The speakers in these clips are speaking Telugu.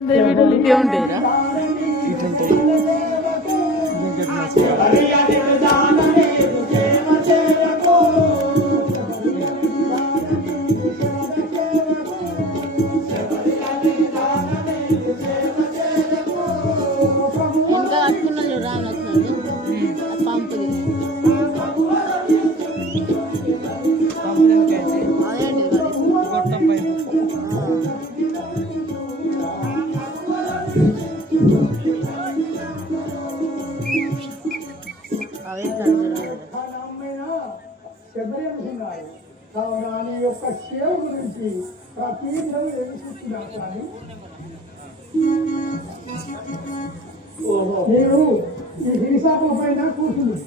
వీడియోలు ఉంటాయిరా ఇంకా కట్టుకున్నాడు రానొస్తున్నాడు పంపుది దాని యొక్క సేవ గురించి ప్రతి తెలుసుకుంటున్నాను కానీ నేను ఈ హింసాపు పైన కూర్చుంది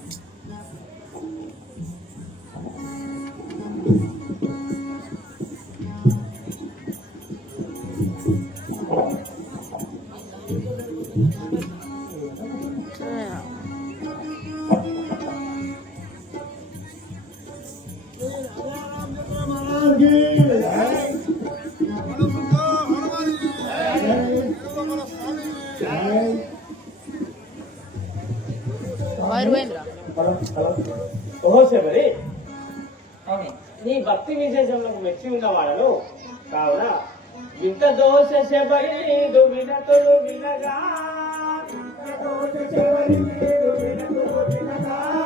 నీ భక్తి విశేషంలో మెచ్చి ఉన్న వాళ్ళను కావున ఇంత దోష శబరి నీదు వినతులు వినగా ఇంత దోష శబరి నీదు వినతులు వినగా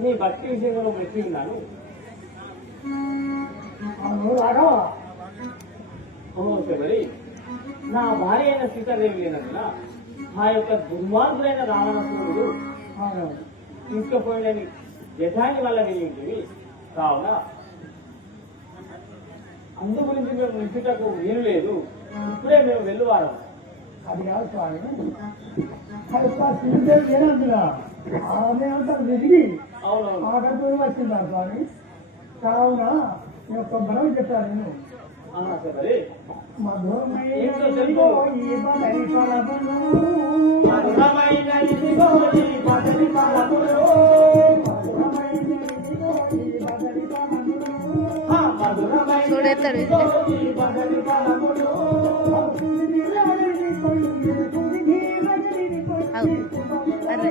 నీ భక్తి విషయంలో మెచ్చి ఉన్నాను. మరి నా భార్య అయిన సీతాదేవి లేనందున ఆ యొక్క దుర్మార్గులైన రావణాసురుడు తీసుకుపోయినని యథాన్ని వల్ల వెళ్ళింటివి కావున అందు గురించి మేము నిచ్చుటకు వీలు లేదు. ఇప్పుడే మేము వెళ్ళువారం. అది కాదు స్వామి, సీతాదేవి లేనందున ఆమె అంతా వెతికి ఆకలి వచ్చిందా స్వామి. కావున ఈ యొక్క మనం చెప్పాను నేను చూడేస్తాడు అరే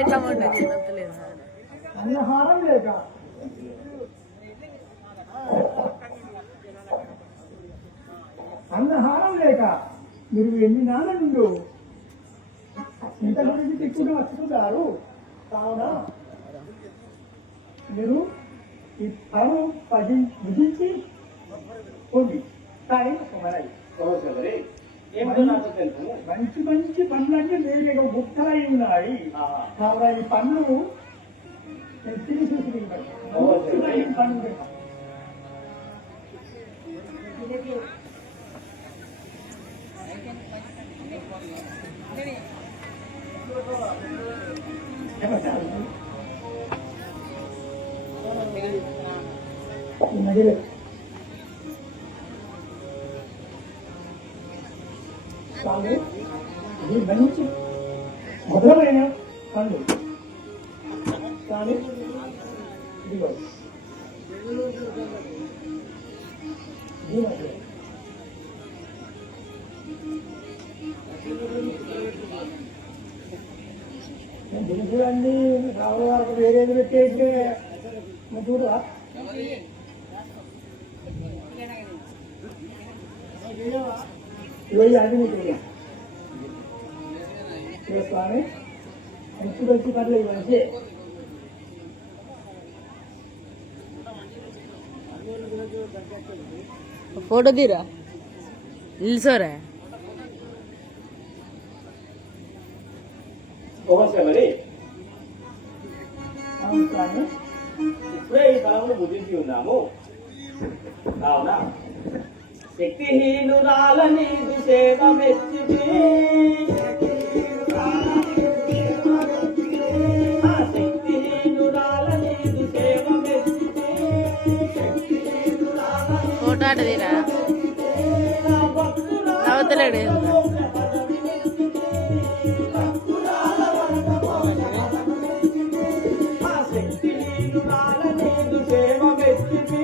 ఇట్లా ఉంటుంది అన్నహారం లేక అన్నహారం లేక మీరు ఎన్ని నాన్న నుండు ఇంత గురించి తిట్టుకుంటూ వచ్చుకుంటారు. కావున మీరు ఈ పను విధించి పొంది కానీ మంచి మంచి పనులన్నీ వేరే గుప్తలై ఉన్నాయి. కావున ఈ పనులు తీసేసి పనులు ఇది మంచి మధురమైన పండు కానీ ఇదిగో చూడండి రావు వరకు వేరేది పెట్టేసి చూడరా ఇవన్నీ అది మీకు స్వామి మంచి మంచి పనులు ఇవ్వండి. ఫోటో తీరా నిల్సోరా మరి అవును స్వామి. ఇప్పుడే ఈ తలమును బుద్ధించి ఉన్నాము కావున శక్తిహీనురాల నీదు సేవ మెచ్చితి శక్తిహీనురాల నీదు సేవ మెచ్చితి ఫోటో ఆట తీరా నవ్వుతలేడు శక్తిహీనురాల నీదు సేవ మెచ్చితి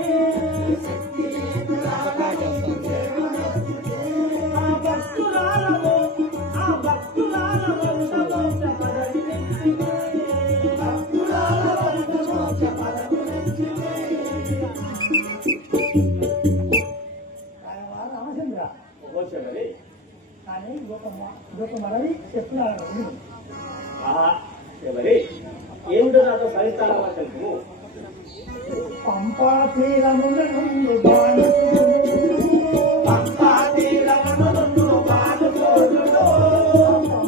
రామచంద్ర ఓచగలి కానీ ఇదొక మనవి చెప్తున్నాను. ఆహా ఎవరి ఏమిటో నాతో సరిస్తారా తెలుపు పంపా తీరమున నుండి బాణసుడు, పంపా తీరమున నుండి బాణసుడు, పంపా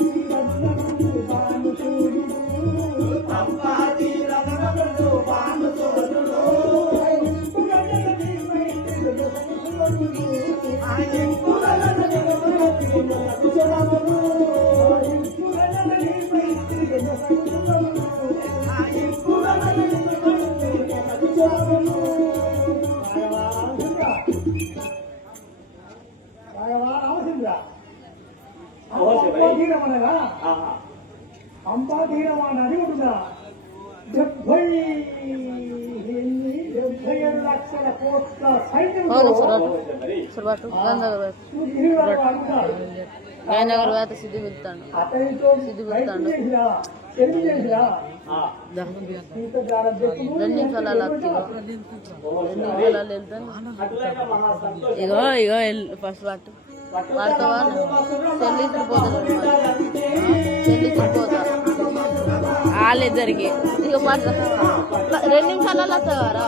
తీరమున నుండి బాణసుడు, పంపా తీరమున నుండి బాణసుడు, రామచంద్ర ఓచగలి తీరమనగా ఆహా పంపా తీరం అన్నది ఉంటుందా 77 లక్షల కోట్ల సైన్యంతో ఓచగలి సురబాటు ఇరువురు అడుగుతారు. జయనగర్ వేత సిద్ధి వెళ్తాను అతనితో రైతు చేసిరా, చెరువు చేసిరా, ఇంత జాగ్రత్తలు 2 నిమిషాలు అలా తీగో 2 నిమిషాలు వెళ్తాను అటులైన మహా సంతోషం ఇగో ఫస్ట్ పాటు పడతావా చెల్లించుకు పోతా చెల్లించుకు పోతా వాళ్ళిద్దరికి ఇక పడతా 2 నిమిషాలు అలా వస్తావారా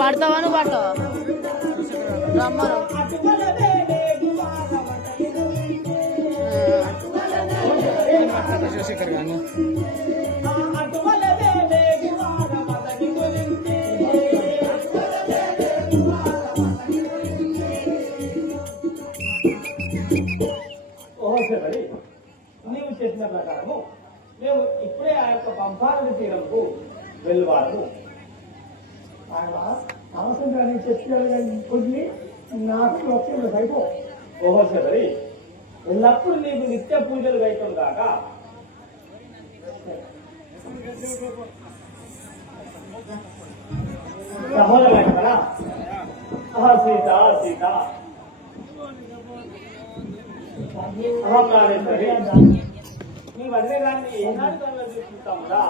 పడతావా నువ్వు పడతావా రమ్మను ఓచగలి నీవు చెప్పిన ప్రకారము మేము ఇప్పుడే ఆ యొక్క పంపానది తీరంకు వెళ్ళువారము అవసరం కానీ చెప్పారు కొన్ని నాకు వచ్చే సైపో ఓచగలి ఎల్లప్పుడు నీకు నిత్య పూజలు గైతం కాక సహోదరు కదా సీత సీత అహంకారేశ్వరి నీ వదిలే దాన్ని ఏనాడు చూసుకుంటామురా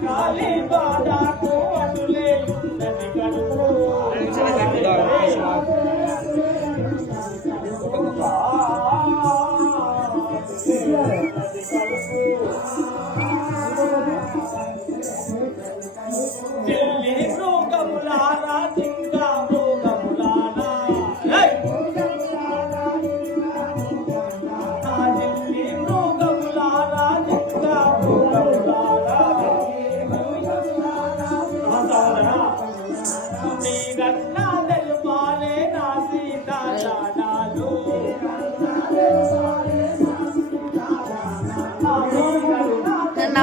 కాళీ బాధకు అటులే ఉన్నది కడుపు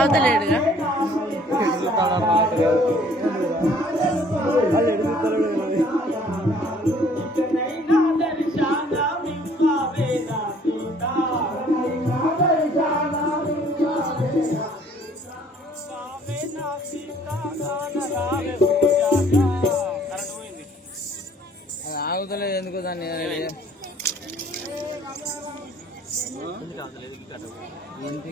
ఆగుతలేడుగా ఇకనైనా దర్శనమివ్వవే నా సీత. రావే నా సీత, రావే పూజాక. కరెంట్ పోయింది. ఆగుతలేదు ఎందుకు దాన్ని ఎందుకు ఆగలేదు? ఎందుకు